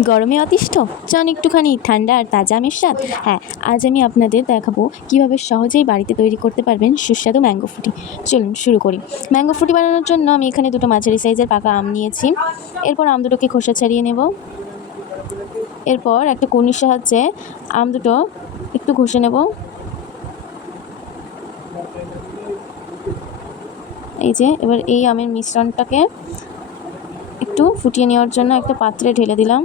গরমে অতিষ্ঠ চান একটুখানি ঠান্ডা আর তাজা আমের স্বাদ। হ্যাঁ, আজ আমি আপনাদের দেখাবো কিভাবে সহজেই বাড়িতে তৈরি করতে পারবেন সুস্বাদু ম্যাঙ্গো ফ্রুটি। চলুন শুরু করি। ম্যাঙ্গো ফ্রুটি বানানোর জন্য আমি এখানে দুটো মাঝারি সাইজের পাকা আম নিয়েছি। এরপর আম দুটোকে খোসা ছাড়িয়ে নেব। এরপর একটা কুর্নির সাহায্যে আম দুটো একটু ঘষে নেব। এই যে এবার এই আমের মিশ্রণটাকে একটু ফুটিয়ে নেওয়ার জন্য একটা পাত্রে ঢেলে দিলাম।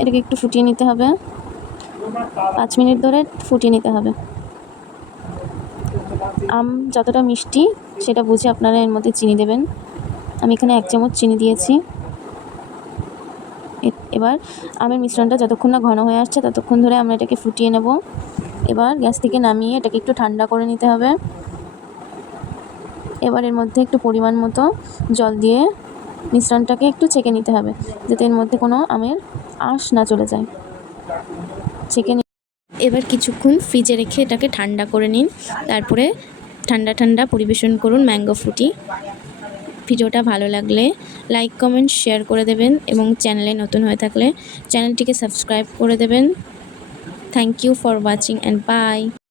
এটাকে একটু ফুটিয়ে নিতে হবে, 5 মিনিট ধরে ফুটিয়ে নিতে হবে। আম যতটা মিষ্টি সেটা বুঝে আপনারা এর মধ্যে চিনি দেবেন। আমি এখানে 1 চামচ চিনি দিয়েছি। এবার আমের মিশ্রণটা যতক্ষণ না ঘন হয়ে আসছে ততক্ষণ ধরে আমরা এটাকে ফুটিয়ে নেব। এবার গ্যাস থেকে নামিয়ে এটাকে একটু ঠান্ডা করে নিতে হবে। এবার এর মধ্যে একটু পরিমাণ মতো জল দিয়ে মিশ্রণটাকে একটু ছেঁকে নিতে হবে, যাতে এর মধ্যে কোনো আমের আঁশ না চলে যায়। ছেঁকে এবার কিছুক্ষণ ফ্রিজে রেখে এটাকে ঠান্ডা করে নিন। তারপরে ঠান্ডা ঠান্ডা পরিবেশন করুন ম্যাঙ্গো ফ্রুটি। ভিডিওটা ভালো লাগলে লাইক কমেন্ট শেয়ার করে দেবেন এবং চ্যানেলে নতুন হয়ে থাকলে চ্যানেলটিকে সাবস্ক্রাইব করে দেবেন। Thank you for watching and by.